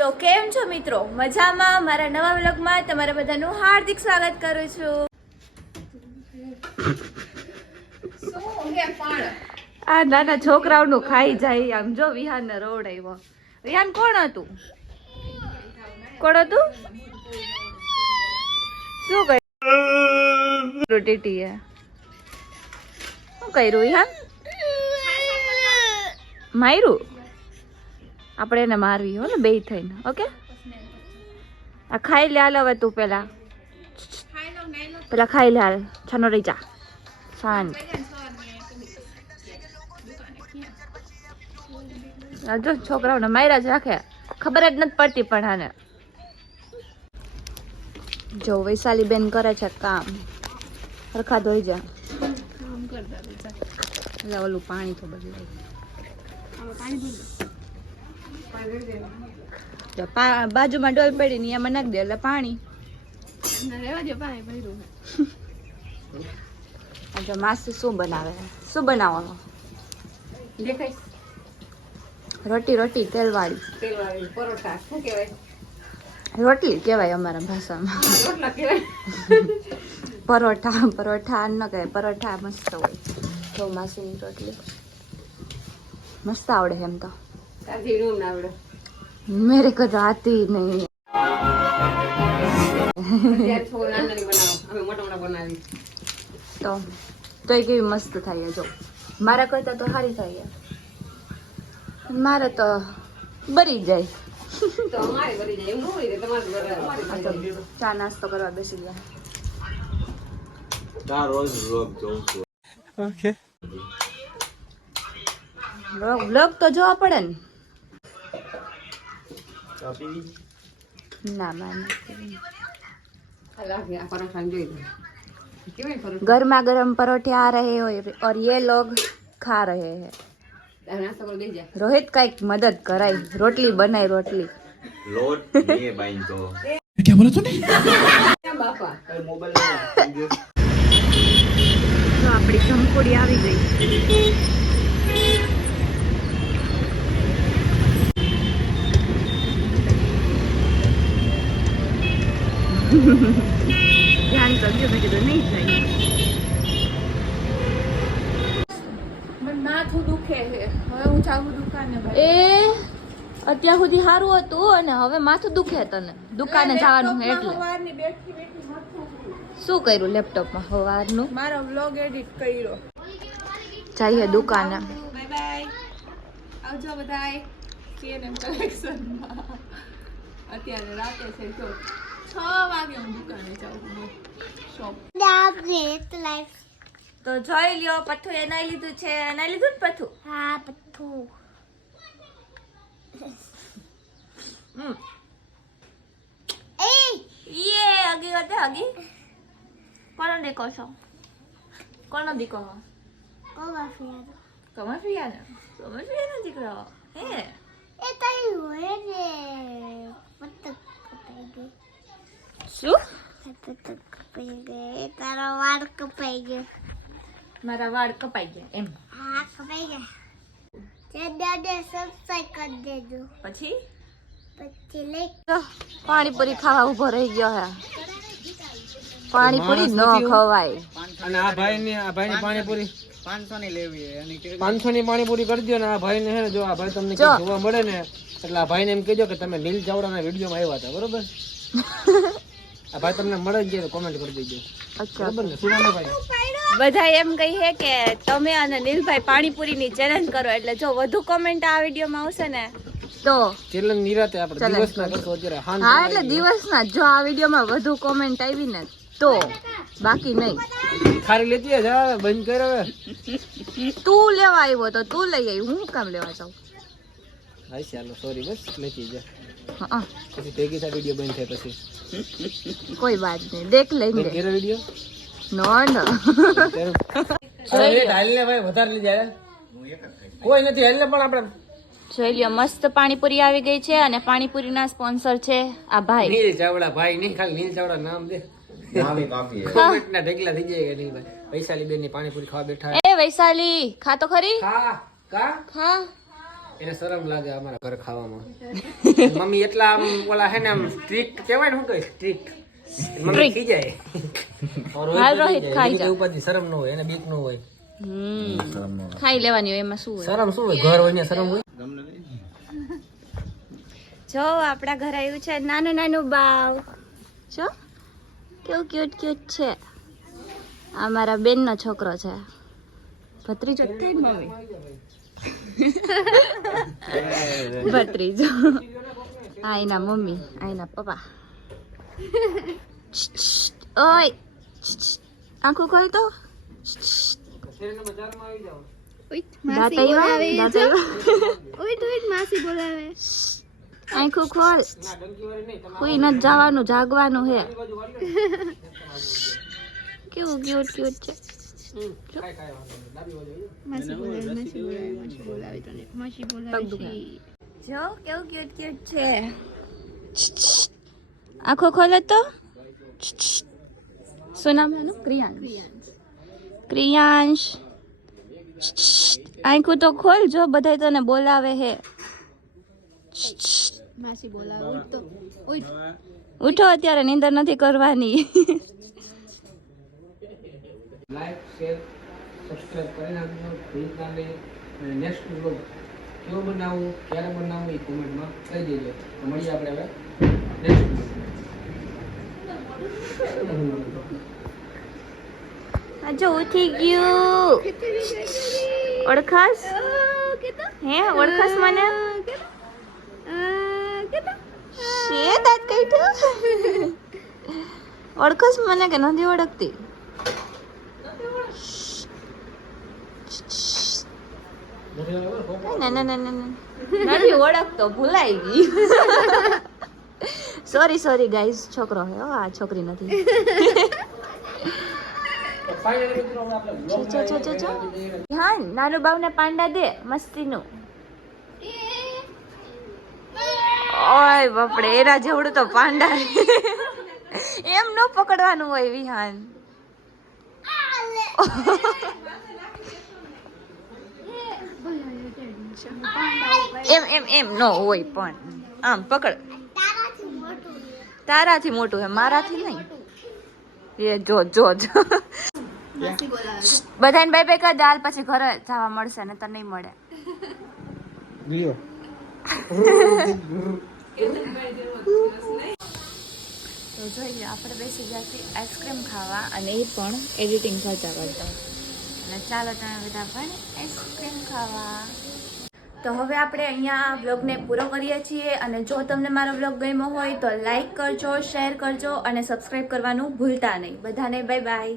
તો કેમ છો મિત્રો? મજામાં? મારા નવા વ્લોગમાં તમારા બધાનું હાર્દિક સ્વાગત કરું છું. આ નાના છોકરાઓનું ખાઈ જાય આમ જો વિહાનને રોવડાવ્યો. વિહાન કોણ હતું? કોણ હતું? શું કર્યું ટીટીએ? શું કર્યું વિહાન? માર્યું? આપણે એને મારવી હો ને બે થઈને. ઓકે આ ખાઈ લે. હાલ હવે તું પેલા ખાઈ લે. હાલ છાનો રહી જા. શાંત. જો છોકરાઓને માર્યા જ રાખે, ખબર જ નથી પડતી. પણ આને જો વૈશાલી બેન કરે છે કામ. સરખા ધોઈ જા. ઓલું પાણી તો બદલાય. બાજુમાં ડોલ પડી ને એમાં નાખ દે એટલે પાણી. માસી શું બનાવે? શું બનાવવાનું? રોટી તેલવાળી પરોઠા. શું કહેવાય? રોટલી કહેવાય અમારા ભાષામાં. પરોઠા ન કહેવાય. પરોઠા મસ્ત હોય. તો માસીની રોટલી મસ્ત આવડે એમ તો. मेरे को तो आती नहीं. તો કેવી મસ્ત થાય જો. મારા કરતા તો સારી થાય. મારે તો બરી જાય. ચા નાસ્તો કરવા બેસી ગયા. વ્લોગ તો જોવા પડે ને. ना मैं गर्मा गर्म परोठे आ रहे और ये लोग खा रहे हैं. रोहित का एक मदद कराई. रोटली बनाई. रोटली लोट ये बाइन तो क्या बोला तूने? बापा मोबाइल तो આપણી જમકોડી આવી ગઈ. ધ્યાન કરજો. મેં કીધું નહીં થાય. માથું દુખે છે. હવે હું જાઉં દુકાને. અત્યાર સુધી સારું હતું અને હવે માથું દુખે તને. દુકાને જવાનું એટલે શું કર્યું લેપટોપમાં સવારનું? મારો વ્લોગ એડિટ કર્યો. જઈએ દુકાને. Bye bye. આવજો બધાય. કેએનએમ કલેક્શનમાં અત્યારે રાતે છે તો 6 વાગે હું દુકાને જાઉં. તો જોઈ લ્યો. પથ્થુ એ નાઈ લીધું છે. નાઈ લીધું ને પથ્થુ? હા પથ્થુ. યે હગી હોતે હગી. કોનો દીકો છો? કોનો દીકો હો? કમરફિયાનો દીકરો હે? એ તઈ હોય ને પતક કપાઈ ગઈ. શું? પતક કપાઈ ગઈ. તારા વાળ કપાઈ ગયા. મારા વાળ કપાઈ ગયા એમ? હા કપાઈ ગયા. તે દાદા સબસ્ક્રાઇબ કરી દેજો. પછી લે. પાણીપુરી ખાવા ઉભો રહી ગયો હે. પાણીપુરી ન ખવાય. અને આ ભાઈની પાણીપુરી 500 ની લેવી છે. અને 500 ની પાણીપુરી કરી દો ને. આ ભાઈને હે જો આ ભાઈ તમને જોવા મળે ને એટલે આ ભાઈને એમ કહેજો કે તમે નીલ ચાવડાના વિડીયોમાં આવ્યા હતા. બરોબર? આ ભાઈ તમને મળે જ કોમેન્ટ કરી દેજો. બરોબર ને? સુરાનો ભાઈ બધા એમ કહી છે કે તમે અને નીલભાઈ પાણીપુરીની ચેલેન્જ કરો એટલે જો વધુ કોમેન્ટ આ વિડીયોમાં આવશે ને તો ચેલેન્જ નિરાતે આપણે દિવસના કરતો અત્યારે. હા એટલે દિવસના. જો આ વિડીયોમાં વધુ કોમેન્ટ આવી ને તો બાકી નહીં. ખારી લેતી જા બંધ કર હવે. તું લેવા આવ્યો તો તું લઈ આવી. હું કામ લેવા જાઉં? હા ચાલો સોરી બસ લેતી જા. હા પછી ભેગી થા વિડીયો બંધ થાય પછી કોઈ વાત નહીં. દેખ લેંગે કેરો વિડીયો. નો નો અરે ડાલ ને ભાઈ વધારે લઈ જાય. કોઈ નથી હાલ ને પણ આપણે જોઈ લ્યો. મસ્ત પાણીપુરી આવી ગઈ છે અને પાણીપુરીના સ્પોન્સર છે આ ભાઈ નીલ ચાવડા. ભાઈ નહીં ખાલી નીલ ચાવડા નામ દે. નામ કાફી છે. કોમેન્ટ ના ઢગલા થઈ જાય કે નહીં ભાઈ. વૈશાલી બેન ની પાણીપુરી ખાવા બેઠા. એ વૈશાલી ખા તો ખરી. ખા કા ખા એને શરમ લાગે અમારા ઘર ખાવામાં. મમ્મી એટલા આમ ઓલા હે ને આમ સ્ટ્રિક્ટ કહેવાય ને, શું કહે સ્ટ્રિક્ટ, મમ્મી ખી જાય. રોહિત ખાઈ જાય ઉપાધિ, શરમ ન હોય એને, બીક ન હોય, ખાઈ લેવાની હોય, એમાં શું હોય, શરમ શું હોય, ઘર હોય ને શરમ હોય. જો આપણા ઘર આવ્યું છે નાનું નાનું બાવ, જો કેવું ક્યુટ ક્યુટ છે. આ મારા બેનનો છોકરો છે, ભત્રીજો જ થાય ને મમ્મી, ભત્રીજો. આ એના મમ્મી, આ એના પપ્પા. ઓય આંખો ખોલ તો, માસી બોલાવે. આંખો ખોલ, કોઈ નથી જવાનું, જાગવાનું હે. કેવું ક્યુટ ક્યુટ છે. જો કેવું ક્યુટ ક્યુટ છે. આંખો ખોલે તો. શું નામ એનું? ક્રિયાંશ. આંખો તો ખોલ, જો બધા તને બોલાવે હે. માસી બોલાવે. ઉઠો, અત્યારે નીંદર નથી કરવાની. લાઈક, શેર, સબસ્ક્રાઇબ કરી નાખજો. ભૂલતા નહીં. અને નેક્સ્ટ વ્લોગ કેવો બનાવવું, ક્યારે બનાવવું એ કોમેન્ટમાં કહી દેજો. તો મળીએ આપણે હવે નેક્સ્ટ વ્લોગ. જો ઉઠી ગયું. ઓળખાસ હે? ઓળખાસ મને? દાંત કાઢ્યું. ઓળખાસ મને કે નથી ઓળખતી? નથી ઓળખતો, ભૂલાઈ ગઈ. સોરી ગાઈઝ, છોકરો હે, આ છોકરી નથી. હા, નાનું બાવ ને પાંડા દે મસ્તીનું. ઓય બાપડે, એના જેવડું તો પાંડા. એમ ન પકડવાનું હોય વિહાન. એમ નો હોય, પણ આમ પકડ. તારાથી મોટું હે, મારાથી નહીં. એ જો બધાને બાય બાય કર દે, હાલ પછી ઘરે જવા મળશે ને તો નહીં મળે. તો જોઈએ, આપણે બેસી ગયા છીએ આઈસ્ક્રીમ ખાવા, અને એ પણ એડિટિંગ કરતા કરતા. અને ચાલો તમે બધા પણ આઈસ્ક્રીમ ખાવા. તો હવે આપણે અહીંયા વ્લોગને પૂરો કરીએ છીએ. અને જો તમને મારો વ્લોગ ગમ્યો હોય તો લાઈક કરજો, શેર કરજો અને સબસ્ક્રાઈબ કરવાનું ભૂલતા નહીં. બધાને બાય બાય.